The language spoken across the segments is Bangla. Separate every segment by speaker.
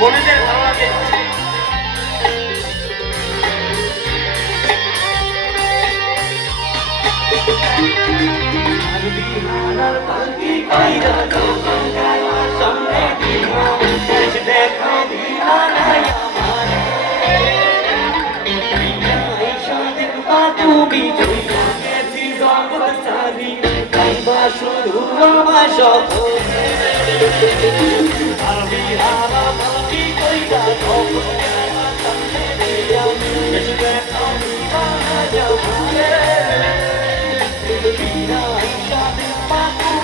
Speaker 1: বনেদের ভালো লাগে। তুমি শুধু আমার সকল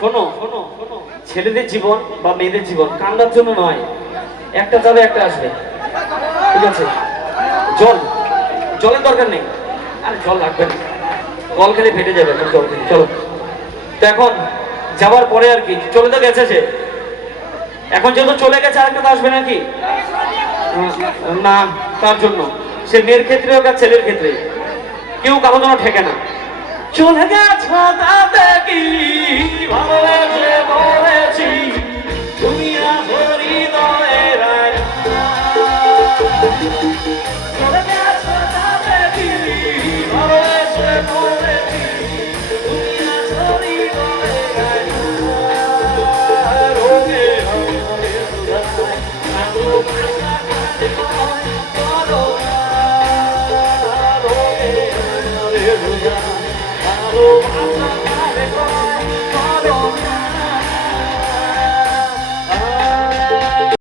Speaker 1: শোনো, ছেলেদের জীবন বা মেয়েদের জীবন কান্দার জন্য নয়। একটা যাবে একটা আসবে। ঠিক আছে? জল। জলের দরকার নেই। আরে জল লাগবে না। কল খেলে ফেটে যাবে জল খেলে। চলো। তো এখন যাওয়ার পরে আর কি? চলে তো গেছে সে। এখন যেহেতু চলে গেছে, আরেকটা তো আসবে নাকি? না, তার জন্য। সে মেয়ের ক্ষেত্রে হোক আর ছেলের ক্ষেত্রে। কেউ কারও জন্য ঠেকে না। চলে গেছো তাতে কি Hallelujah. Hallelujah.